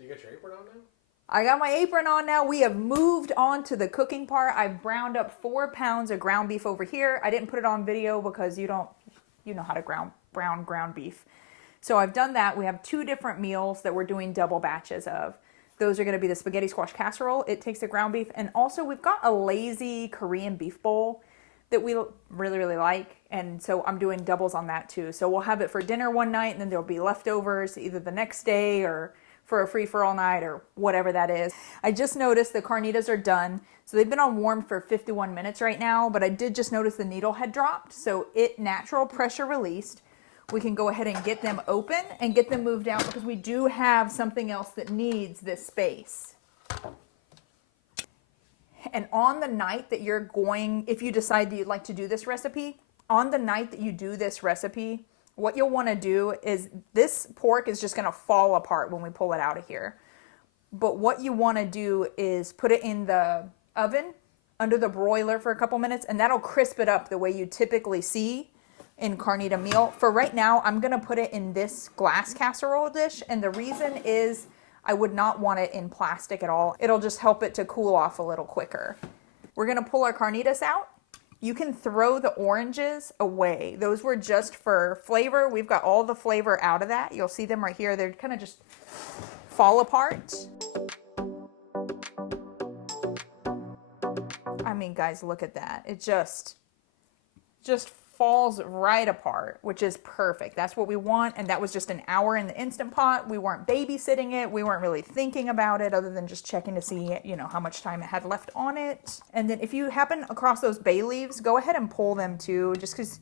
So you got your apron on now? I got my apron on now. We have moved on to the cooking part. I've browned up 4 pounds of ground beef over here. I didn't put it on video because you know how to brown ground beef. So I've done that. We have 2 different meals that we're doing double batches of. Those are going to be the spaghetti squash casserole. It takes the ground beef. And also we've got a lazy Korean beef bowl that we really, really like. And so I'm doing doubles on that too. So we'll have it for dinner one night and then there'll be leftovers either the next day or for a free-for-all night or whatever that is. I just noticed the carnitas are done. So they've been on warm for 51 minutes right now, but I did just notice the needle had dropped. So it natural pressure released. We can go ahead and get them open and get them moved out because we do have something else that needs this space. And on the night that you're going, if you decide that you'd like to do this recipe, on the night that you do this recipe, what you'll want to do is this pork is just going to fall apart when we pull it out of here. But what you want to do is put it in the oven under the broiler for a couple minutes, and that'll crisp it up the way you typically see in carnita meal. For right now, I'm going to put it in this glass casserole dish, and the reason is I would not want it in plastic at all. It'll just help it to cool off a little quicker. We're going to pull our carnitas out. You can throw the oranges away. Those were just for flavor. We've got all the flavor out of that. You'll see them right here. They're kind of just fall apart. I mean, guys, look at that. It just falls right apart, which is perfect. That's what we want. And that was just an hour in the Instant Pot. We weren't babysitting it. We weren't really thinking about it other than just checking to see, how much time it had left on it. And then if you happen across those bay leaves, go ahead and pull them too, just because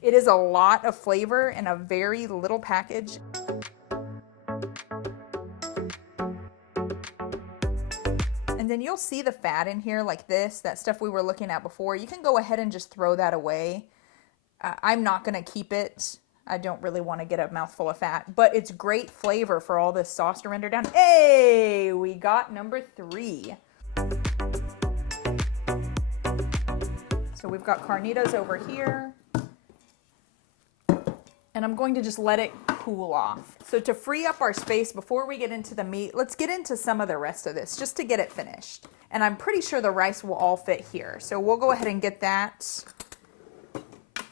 it is a lot of flavor in a very little package. And then you'll see the fat in here like this, that stuff we were looking at before. You can go ahead and just throw that away. I'm not going to keep it. I don't really want to get a mouthful of fat, but it's great flavor for all this sauce to render down. Hey, we got number 3. So we've got carnitas over here. And I'm going to just let it cool off. So to free up our space before we get into the meat, let's get into some of the rest of this just to get it finished. And I'm pretty sure the rice will all fit here. So we'll go ahead and get that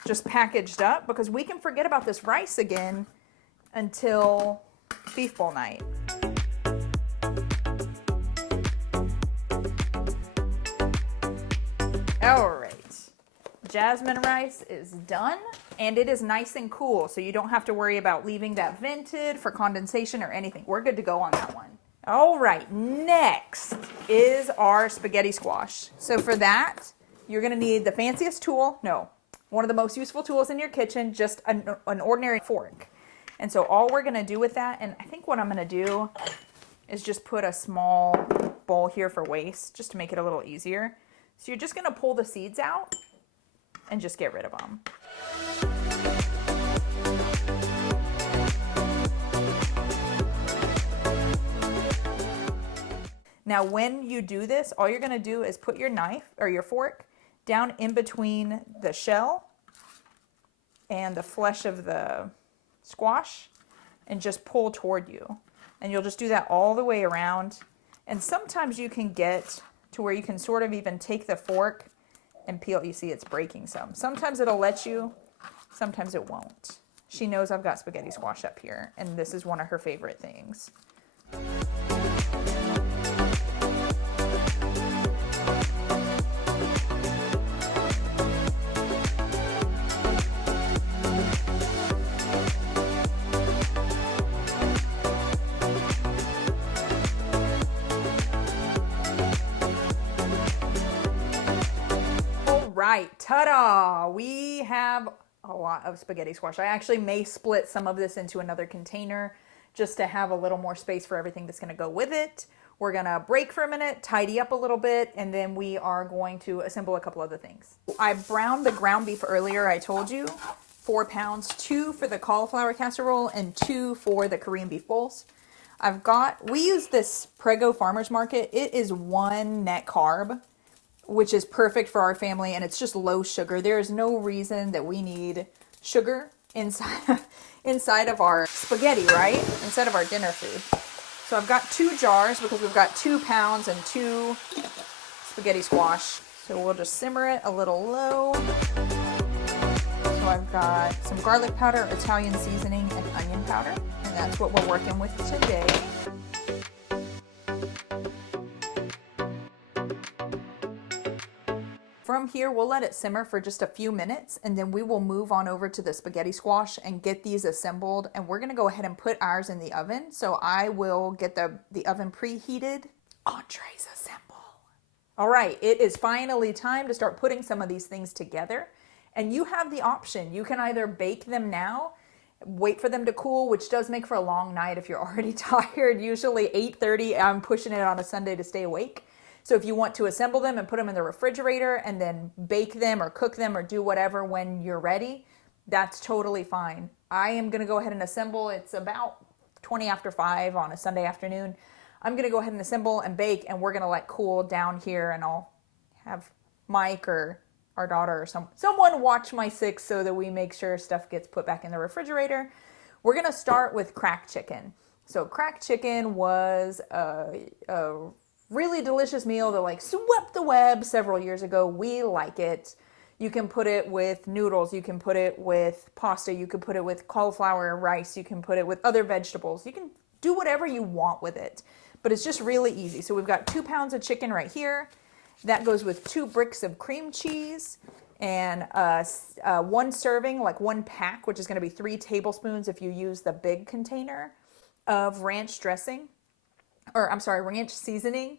just packaged up because we can forget about this rice again until beef bowl night. All right, jasmine rice is done and it is nice and cool, so you don't have to worry about leaving that vented for condensation or anything. We're good to go on that one. All right, next is our spaghetti squash. So for that, you're gonna need the fanciest tool, one of the most useful tools in your kitchen, just an ordinary fork. And so all we're gonna do with that, and I think what I'm gonna do is just put a small bowl here for waste, just to make it a little easier. So you're just gonna pull the seeds out and just get rid of them. Now when you do this, all you're gonna do is put your knife or your fork down in between the shell and the flesh of the squash and just pull toward you. And you'll just do that all the way around. And sometimes you can get to where you can sort of even take the fork and peel. You see it's breaking some. Sometimes it'll let you, sometimes it won't. She knows I've got spaghetti squash up here and this is one of her favorite things. Right, ta-da! We have a lot of spaghetti squash. I actually may split some of this into another container just to have a little more space for everything that's gonna go with it. We're gonna break for a minute, tidy up a little bit, and then we are going to assemble a couple other things. I browned the ground beef earlier, I told you, 4 pounds, 2 for the cauliflower casserole and 2 for the Korean beef bowls. We use this Prego Farmers Market. It is 1 net carb, which is perfect for our family, and it's just low sugar. There is no reason that we need sugar inside of our spaghetti, right? Inside of our dinner food. So I've got 2 jars because we've got 2 pounds and 2 spaghetti squash. So we'll just simmer it a little low. So I've got some garlic powder, Italian seasoning, and onion powder. And that's what we're working with today. From here, we'll let it simmer for just a few minutes, and then we will move on over to the spaghetti squash and get these assembled. And we're gonna go ahead and put ours in the oven. So I will get the oven preheated. Entrees assemble. All right, it is finally time to start putting some of these things together. And you have the option. You can either bake them now, wait for them to cool, which does make for a long night if you're already tired. Usually 8:30, I'm pushing it on a Sunday to stay awake. So if you want to assemble them and put them in the refrigerator and then bake them or cook them or do whatever when you're ready, that's totally fine. I am gonna go ahead and assemble. It's about 20 after 5 on a Sunday afternoon. I'm gonna go ahead and assemble and bake, and we're gonna let cool down here, and I'll have Mike or our daughter or someone watch my 6 so that we make sure stuff gets put back in the refrigerator. We're gonna start with cracked chicken. So cracked chicken was a really delicious meal that like swept the web several years ago. We like it. You can put it with noodles. You can put it with pasta. You can put it with cauliflower rice. You can put it with other vegetables. You can do whatever you want with it, but it's just really easy. So we've got 2 pounds of chicken right here. That goes with 2 bricks of cream cheese and 1 serving, like 1 pack, which is going to be 3 tablespoons if you use the big container of ranch dressing. Ranch seasoning.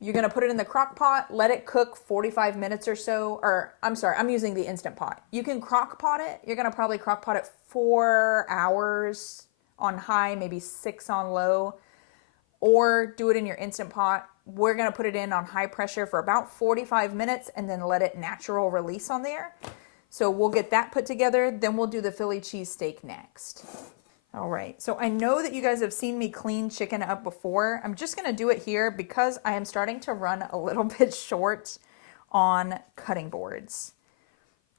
You're going to put it in the crock pot, let it cook 45 minutes or so, I'm using the Instant Pot. You can crock pot it. You're going to probably crock pot it 4 hours on high, maybe 6 on low, or do it in your Instant Pot. We're going to put it in on high pressure for about 45 minutes and then let it natural release on there. So we'll get that put together. Then we'll do the Philly cheesesteak next. All right, so I know that you guys have seen me clean chicken up before. I'm just gonna do it here because I am starting to run a little bit short on cutting boards.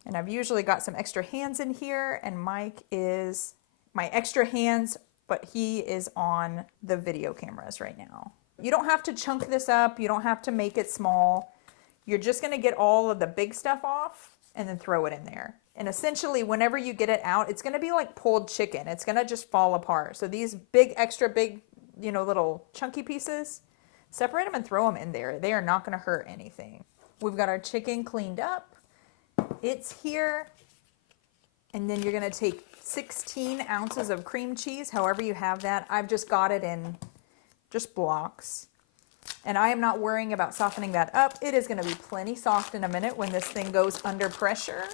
And I've usually got some extra hands in here, and Mike is my extra hands, but he is on the video cameras right now. You don't have to chunk this up. You don't have to make it small. You're just gonna get all of the big stuff off and then throw it in there. And essentially, whenever you get it out, it's gonna be like pulled chicken. It's gonna just fall apart. So these big, extra big, little chunky pieces, separate them and throw them in there. They are not gonna hurt anything. We've got our chicken cleaned up. It's here. And then you're gonna take 16 ounces of cream cheese, however you have that. I've just got it in just blocks. And I am not worrying about softening that up. It is gonna be plenty soft in a minute when this thing goes under pressure.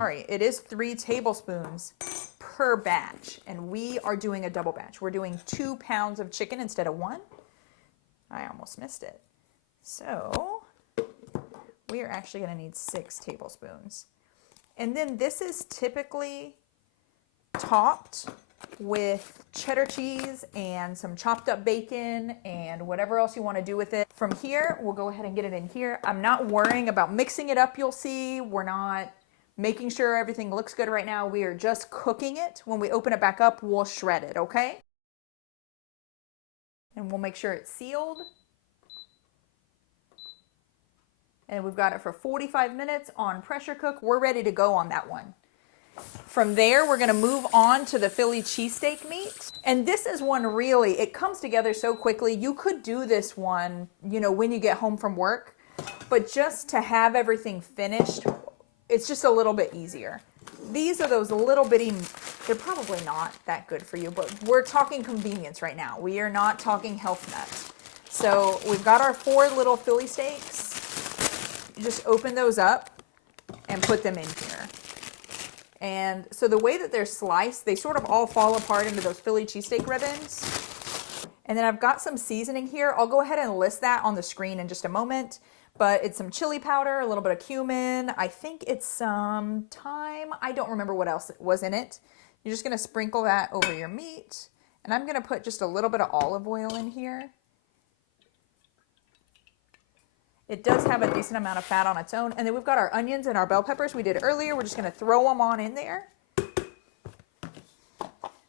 All right, it is 3 tablespoons per batch, and we are doing a double batch. We're doing 2 pounds of chicken instead of 1. I almost missed it. So we are actually gonna need 6 tablespoons. And then this is typically topped with cheddar cheese and some chopped up bacon and whatever else you want to do with it. From here, we'll go ahead and get it in here. I'm not worrying about mixing it up, you'll see. We're not making sure everything looks good right now. We are just cooking it. When we open it back up, we'll shred it, okay? And we'll make sure it's sealed. And we've got it for 45 minutes on pressure cook. We're ready to go on that one. From there, we're gonna move on to the Philly cheesesteak meat. And this is one really, it comes together so quickly. You could do this one, when you get home from work, but just to have everything finished, it's just a little bit easier. These are those little bitty, they're probably not that good for you, but we're talking convenience right now. We are not talking health nuts. So we've got our 4 little Philly steaks. You just open those up and put them in here. And so the way that they're sliced, they sort of all fall apart into those Philly cheesesteak ribbons. And then I've got some seasoning here. I'll go ahead and list that on the screen in just a moment. But it's some chili powder, a little bit of cumin. I think it's some thyme. I don't remember what else was in it. You're just gonna sprinkle that over your meat. And I'm gonna put just a little bit of olive oil in here. It does have a decent amount of fat on its own. And then we've got our onions and our bell peppers we did earlier. We're just going to throw them on in there. And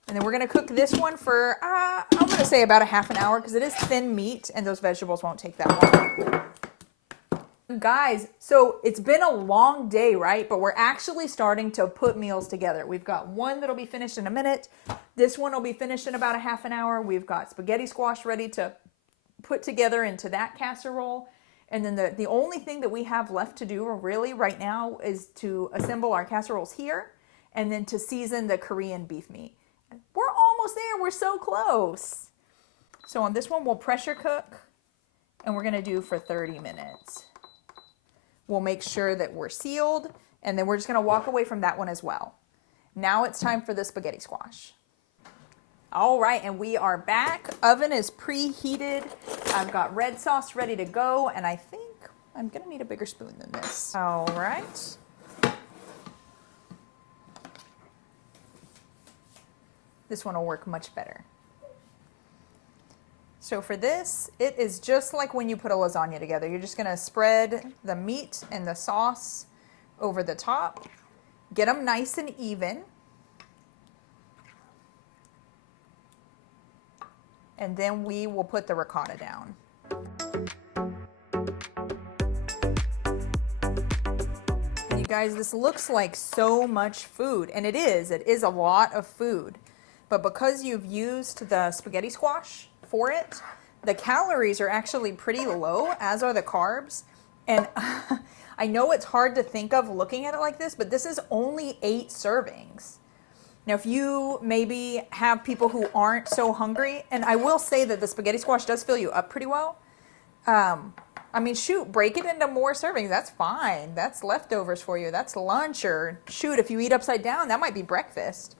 then we're going to cook this one for, I'm going to say about a half an hour because it is thin meat and those vegetables won't take that long. Guys, so it's been a long day, right? But we're actually starting to put meals together. We've got one that'll be finished in a minute. This one will be finished in about a half an hour. We've got spaghetti squash ready to put together into that casserole. And then the only thing that we have left to do really right now is to assemble our casseroles here and then to season the Korean beef meat. We're almost there. We're so close. So on this one, we'll pressure cook and we're going to do for 30 minutes. We'll make sure that we're sealed, and then we're just going to walk away from that one as well. Now it's time for the spaghetti squash. All right, and we are back. Oven is preheated. I've got red sauce ready to go, and I think I'm going to need a bigger spoon than this. All right. This one will work much better. So for this, it is just like when you put a lasagna together. You're just going to spread the meat and the sauce over the top. Get them nice and even. And then we will put the ricotta down. And you guys, this looks like so much food. And it is a lot of food. But because you've used the spaghetti squash for it, the calories are actually pretty low, as are the carbs. And I know it's hard to think of looking at it like this, but this is only 8 servings. Now, if you maybe have people who aren't so hungry, and I will say that the spaghetti squash does fill you up pretty well. I mean, shoot, break it into more servings. That's fine. That's leftovers for you. That's lunch, or shoot, if you eat upside down, that might be breakfast.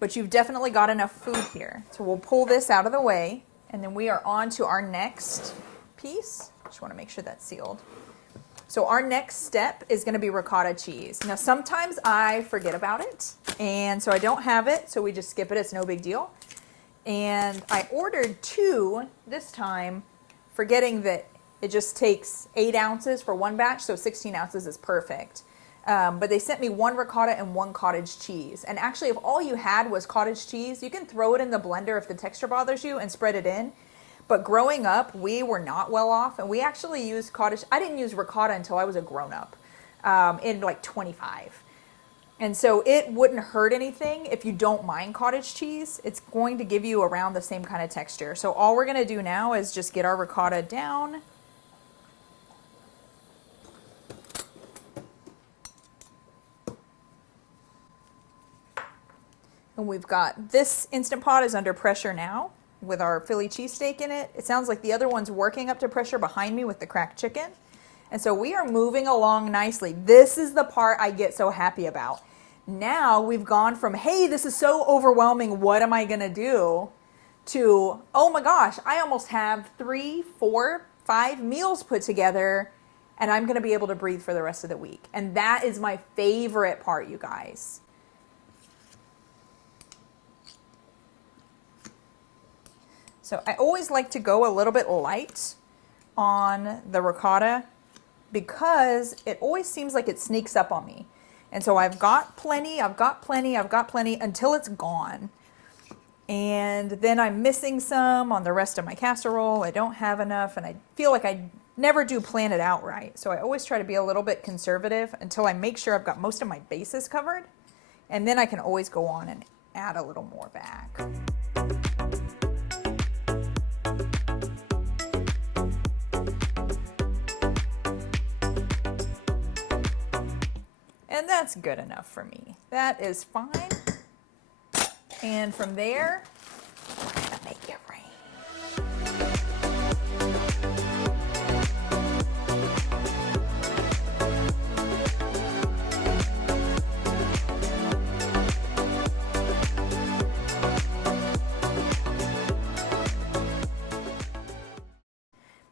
But you've definitely got enough food here. So we'll pull this out of the way, and then we are on to our next piece. Just want to make sure that's sealed. So our next step is going to be ricotta cheese. Now, sometimes I forget about it, and so I don't have it, so we just skip it. It's no big deal. And I ordered 2 this time, forgetting that it just takes 8 ounces for one batch, so 16 ounces is perfect. But they sent me 1 ricotta and 1 cottage cheese. And actually, if all you had was cottage cheese, you can throw it in the blender if the texture bothers you and spread it in. But growing up, we were not well off, and we actually used cottage. I didn't use ricotta until I was a grown-up, in like 25. And so it wouldn't hurt anything if you don't mind cottage cheese. It's going to give you around the same kind of texture. So all we're going to do now is just get our ricotta down. And we've got this Instant Pot is under pressure now with our Philly cheesesteak in it. It sounds like the other one's working up to pressure behind me with the cracked chicken. And so we are moving along nicely. This is the part I get so happy about. Now we've gone from, hey, this is so overwhelming, what am I going to do? To, oh my gosh, I almost have 3, 4, 5 meals put together, and I'm going to be able to breathe for the rest of the week. And that is my favorite part, you guys. So I always like to go a little bit light on the ricotta because it always seems like it sneaks up on me. And so I've got plenty until it's gone. And then I'm missing some on the rest of my casserole. I don't have enough, and I feel like I never do plan it out right. So I always try to be a little bit conservative until I make sure I've got most of my bases covered. And then I can always go on and add a little more back. And that's good enough for me. That is fine. And from there, I'm gonna make it rain.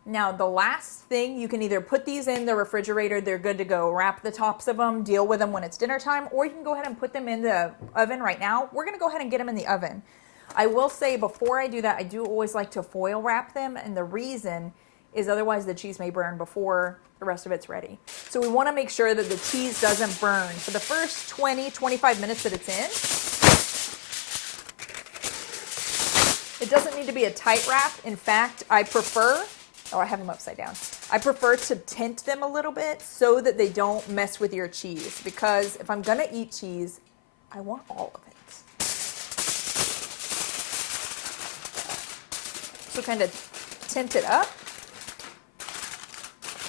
Now, the last thing, you can either put these in the refrigerator, they're good to go, wrap the tops of them, deal with them when it's dinner time, or you can go ahead and put them in the oven right now. We're gonna go ahead and get them in the oven. I will say before I do that, I do always like to foil wrap them, and the reason is otherwise the cheese may burn before the rest of it's ready. So we want to make sure that the cheese doesn't burn for the first 20-25 minutes that it's in. It doesn't need to be a tight wrap. In fact, I prefer, oh, I have them upside down. I prefer to tint them a little bit so that they don't mess with your cheese, because if I'm gonna eat cheese, I want all of it. So kind of tint it up.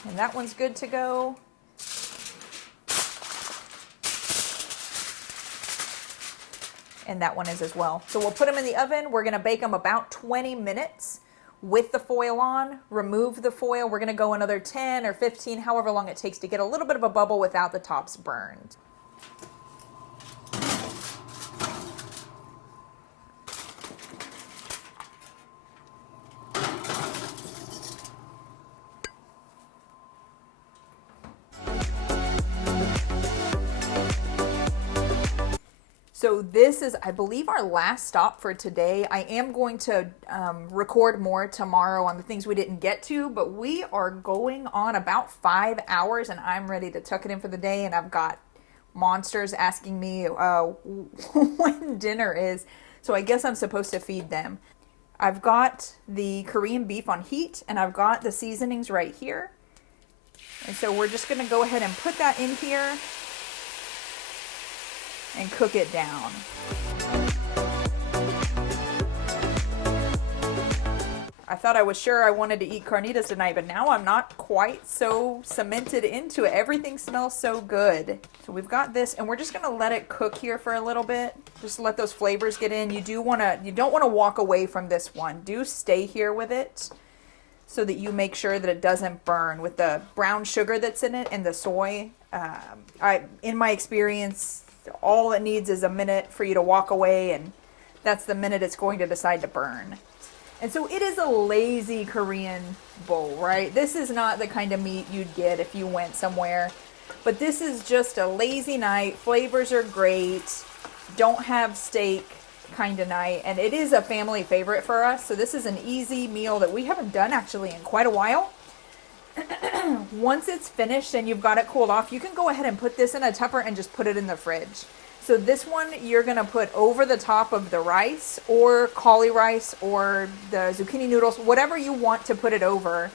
And that one's good to go. And that one is as well. So we'll put them in the oven. We're gonna bake them about 20 minutes with the foil on. Remove the foil. We're gonna go another 10 or 15, however long it takes to get a little bit of a bubble without the tops burned. So this is, I believe, our last stop for today. I am going to record more tomorrow on the things we didn't get to, but we are going on about 5 hours and I'm ready to tuck it in for the day. And I've got monsters asking me when dinner is. So I guess I'm supposed to feed them. I've got the Korean beef on heat and I've got the seasonings right here. And so we're just gonna go ahead and put that in here and cook it down. I thought I was sure I wanted to eat carnitas tonight, but now I'm not quite so cemented into it. Everything smells so good. So we've got this, and we're just gonna let it cook here for a little bit. Just let those flavors get in. You don't wanna walk away from this one. Do stay here with it so that you make sure that it doesn't burn with the brown sugar that's in it and the soy. In my experience, all it needs is a minute for you to walk away, and that's the minute it's going to decide to burn. And so it is a lazy Korean bowl, right? This is not the kind of meat you'd get if you went somewhere, but this is just a lazy night. Flavors are great. Don't have steak kind of night, and it is a family favorite for us. So this is an easy meal that we haven't done actually in quite a while. Once it's finished and you've got it cooled off, you can go ahead and put this in a Tupper and just put it in the fridge. So this one you're gonna put over the top of the rice or cauli rice or the zucchini noodles, whatever you want to put it over.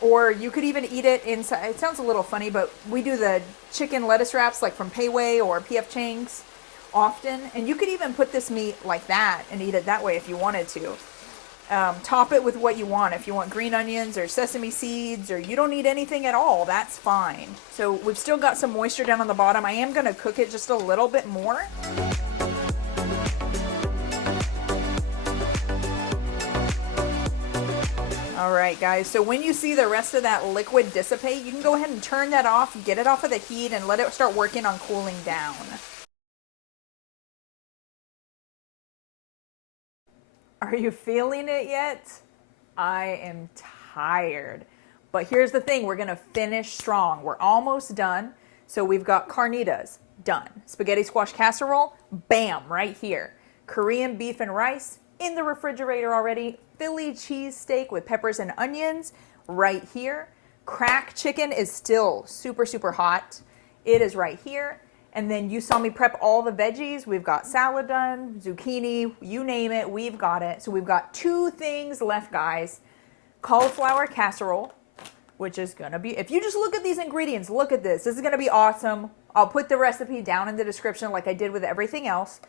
Or you could even eat it inside. It sounds a little funny, but we do the chicken lettuce wraps like from Pei Wei or PF Chang's often. And you could even put this meat like that and eat it that way if you wanted to. Top it with what you want. If you want green onions or sesame seeds, or you don't need anything at all, that's fine. So we've still got some moisture down on the bottom. I am going to cook it just a little bit more. All right, guys. So when you see the rest of that liquid dissipate, you can go ahead and turn that off, get it off of the heat, and let it start working on cooling down. Are you feeling it yet? I am tired. But here's the thing, we're gonna finish strong. We're almost done. So we've got carnitas, done. Spaghetti squash casserole, bam, right here. Korean beef and rice, in the refrigerator already. Philly cheesesteak with peppers and onions, right here. Crack chicken is still super, super hot. It is right here. And then you saw me prep all the veggies. We've got salad done, zucchini, you name it, we've got it. So we've got 2 things left, guys. Cauliflower casserole, which is gonna be, if you just look at these ingredients, look at this. This is gonna be awesome. I'll put the recipe down in the description like I did with everything else.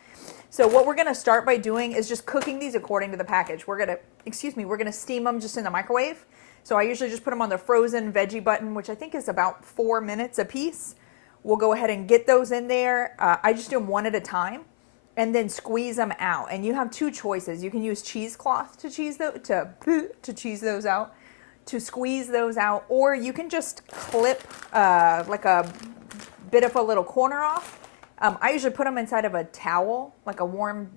So what we're gonna start by doing is just cooking these according to the package. We're gonna steam them just in the microwave. So I usually just put them on the frozen veggie button, which I think is about 4 minutes a piece. We'll go ahead and get those in there. I just do them one at a time and then squeeze them out. And you have 2 choices. You can use cheesecloth to cheese those out, to squeeze those out, or you can just clip like a bit of a little corner off. I usually put them inside of a towel, like a warm,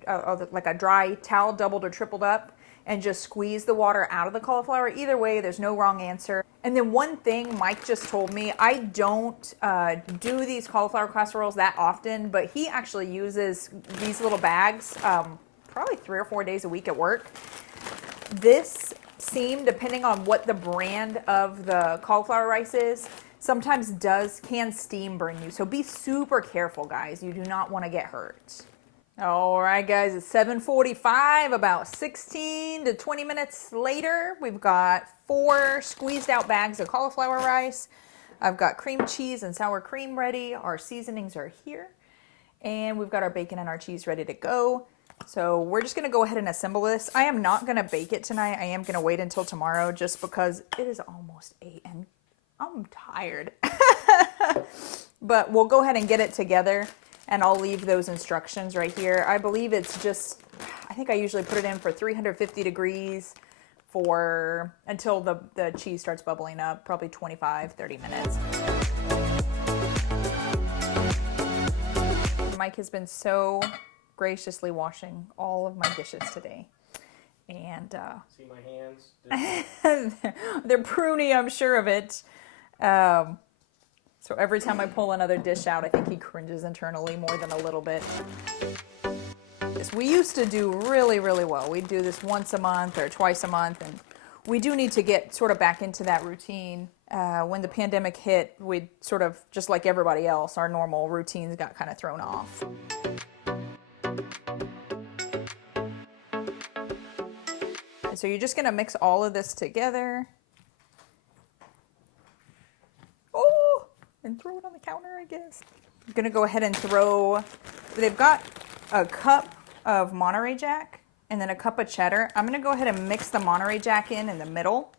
like a dry towel, doubled or tripled up, and just squeeze the water out of the cauliflower. Either way, there's no wrong answer. And then one thing Mike just told me, I don't do these cauliflower casseroles that often, but he actually uses these little bags probably 3 or 4 days a week at work. This seam, depending on what the brand of the cauliflower rice is, sometimes can steam burn you. So be super careful, guys. You do not want to get hurt. All right, guys, it's 7:45, about 16 to 20 minutes later. We've got 4 squeezed out bags of cauliflower rice. I've got cream cheese and sour cream ready. Our seasonings are here. And we've got our bacon and our cheese ready to go. So we're just going to go ahead and assemble this. I am not going to bake it tonight. I am going to wait until tomorrow just because it is almost 8 and I'm tired. But we'll go ahead and get it together, and I'll leave those instructions right here. I believe it's just, I think I usually put it in for 350 degrees until the cheese starts bubbling up, probably 25, 30 minutes. Mike has been so graciously washing all of my dishes today. And see my hands? they're pruny, I'm sure of it. So every time I pull another dish out, I think he cringes internally more than a little bit. We used to do really, really well. We'd do this once a month or twice a month, and we do need to get sort of back into that routine. When the pandemic hit, we'd sort of, just like everybody else, our normal routines got kind of thrown off. And so you're just going to mix all of this together. Oh, and throw it on the counter, I guess. I'm going to go ahead and they've got a cup of Monterey Jack and then a cup of cheddar. I'm going to go ahead and mix the Monterey Jack in the middle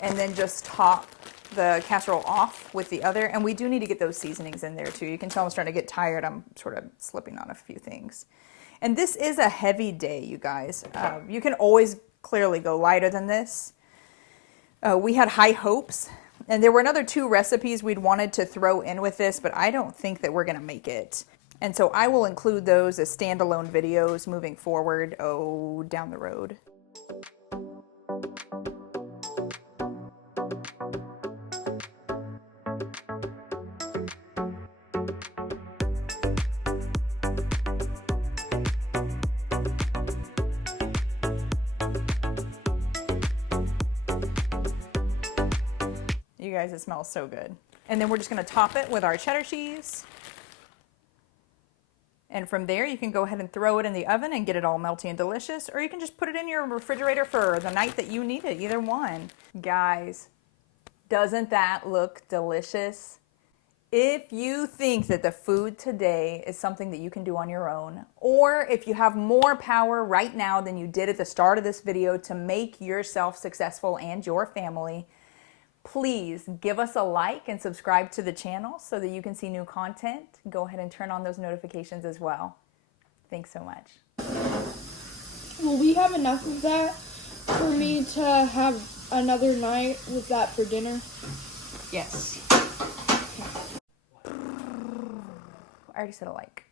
and then just top the casserole off with the other. And we do need to get those seasonings in there too. You can tell I'm starting to get tired. I'm sort of slipping on a few things. And this is a heavy day, you guys. You can always clearly go lighter than this. We had high hopes. And there were another 2 recipes we'd wanted to throw in with this, but I don't think that we're going to make it. And so I will include those as standalone videos moving forward, down the road. You guys, it smells so good. And then we're just going to top it with our cheddar cheese. And from there, you can go ahead and throw it in the oven and get it all melty and delicious, or you can just put it in your refrigerator for the night that you need it, either one. Guys, doesn't that look delicious? If you think that the food today is something that you can do on your own, or if you have more power right now than you did at the start of this video to make yourself successful and your family, please give us a like and subscribe to the channel so that you can see new content. Go ahead and turn on those notifications as well. Thanks so much. Will we have enough of that for me to have another night with that for dinner? Yes. I already said a like.